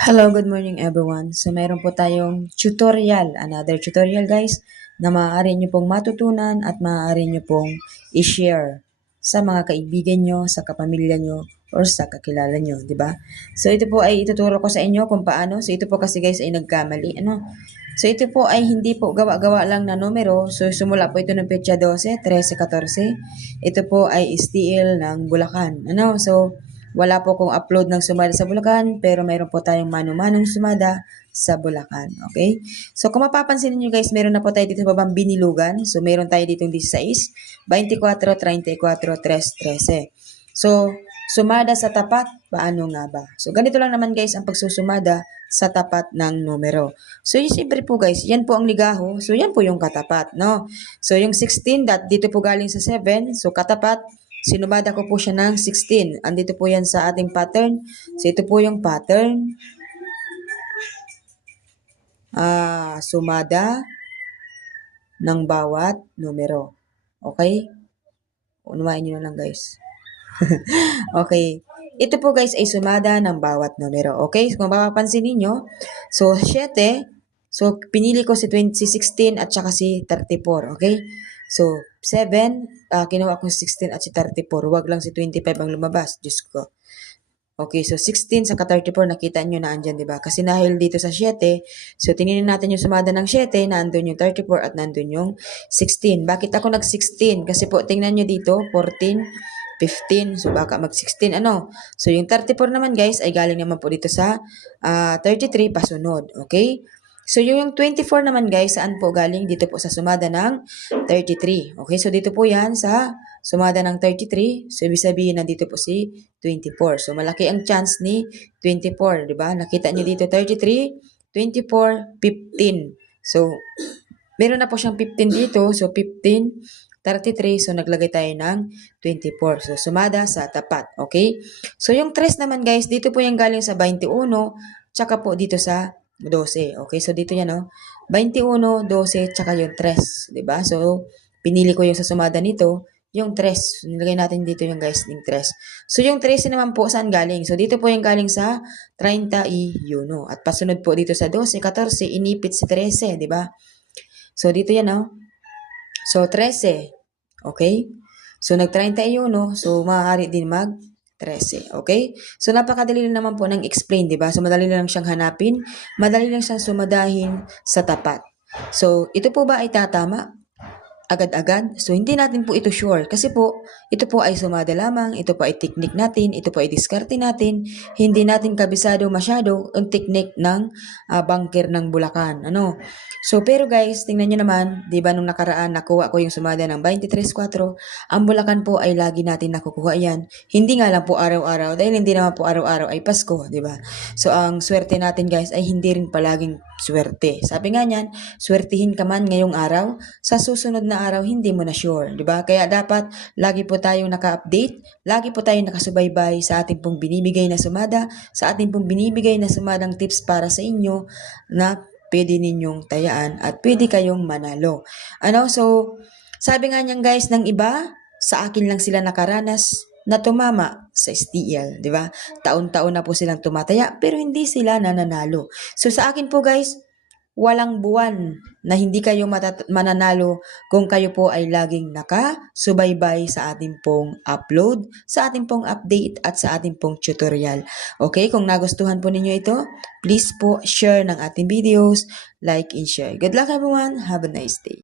Hello, good morning everyone. So meron po tayong tutorial, another tutorial guys, na maaari nyo pong matutunan at maaari nyo pong i-share sa mga kaibigan nyo, sa kapamilya nyo, or sa kakilala nyo, di ba? So ito po ay ituturo ko sa inyo kung paano. So ito po kasi guys ay nagkamali, ano? So ito po ay hindi po gawa-gawa lang na numero. So sumula po ito ng petsa 12, 13, 14. Ito po ay STL ng Bulacan, ano? So wala po kong upload ng sumada sa Bulacan, pero mayroon po tayong mano-manong sumada sa Bulacan. Okay? So, kung mapapansin niyo guys, meron na po tayo dito sa babang binilugan. So, meron tayo dito 16, 24, 34, 3, 13. So, sumada sa tapat, paano nga ba? So, ganito lang naman guys ang pagsusumada sa tapat ng numero. So, yung siyempre po guys, yan po ang ligaho. So, yan po yung katapat, no? So, yung 16, dito po galing sa 7. So, katapat, sinumada ko po siya ng 16. Andito po yan sa ating pattern. So, ito po yung pattern. Sumada ng bawat numero. Okay? Unawain nyo na lang guys. Okay. Ito po guys ay sumada ng bawat numero. Okay? So, kung mapapansin ninyo, so 7, so pinili ko si 16 at saka si 34. Okay? So, 7, kinuha ko si 16 at si 34. Huwag lang si 25 ang lumabas. Diyos ko. Okay, so 16 saka 34, nakita nyo na andyan, di ba? Kasi dahil dito sa 7, so tingnan natin yung sumada ng 7, nandun yung 34 at nandun yung 16. Bakit ako nag-16? Kasi po, tingnan nyo dito, 14, 15, so baka mag-16, ano? So yung 34 naman guys, ay galing naman po dito sa 33 pasunod, okay? So yung 24 naman guys, saan po galing? Dito po sa sumada ng 33. Okay, so dito po yan sa sumada ng 33. So ibig sabihin nandito po si 24. So malaki ang chance ni 24, di ba? Nakita niyo dito 33, 24, 15. So meron na po siyang 15 dito. So 15, 33. So naglagay tayo ng 24. So sumada sa tapat. Okay? So yung 3 naman guys, dito po yung galing sa 21, tsaka po dito sa 12. Okay? So dito yan, oh. 21, 12, tsaka yung 3. Diba? So pinili ko yung sa sumada nito, yung 3. Nilagay natin dito yung guys, yung 3. So yung 13 naman po, saan galing? So dito po yung galing sa 31. At pasunod po dito sa 12, 14, inipit si 13, di ba? So dito yan, oh. So 13. Okay? So nag-31, so maaari din mag 13. Okay? So napakadali lang naman po ng explain, di ba? So madali lang siyang hanapin, madali lang siyang sumadahin sa tapat. So ito po ba ay tatama agad-agad? So, hindi natin po ito sure. Kasi po, ito po ay sumada lamang, ito po ay technique natin, ito po ay diskarte natin. Hindi natin kabisado masyado ang technique ng bunker ng Bulacan. Ano? So, pero guys, tingnan nyo naman, di ba nung nakaraan, nakuha ko yung sumada ng 23.4, ang Bulacan po ay lagi natin nakukuha yan. Hindi nga lang po araw-araw, dahil hindi naman po araw-araw ay Pasko, di ba? So, ang swerte natin guys ay hindi rin palaging swerte. Sabi nga niyan, swertihin ka man ngayong araw, sa susunod na araw hindi mo na sure, di ba? Kaya dapat lagi po tayong naka-update, lagi po tayong nakasubaybay sa ating pong binibigay na sumada, sa ating pong binibigay na sumadang tips para sa inyo na pwede ninyong tayaan at pwede kayong manalo. Ano? So, sabi nga niyan guys ng iba, sa akin lang sila nakaranas na tumama sa STL, di ba? Taon-taon na po silang tumataya pero hindi sila nananalo. So sa akin po guys, walang buwan na hindi kayo mananalo kung kayo po ay laging nakasubaybay sa ating pong upload, sa ating pong update at sa ating pong tutorial. Okay, kung nagustuhan po ninyo ito, please po share ng ating videos, like and share. Good luck everyone, have a nice day.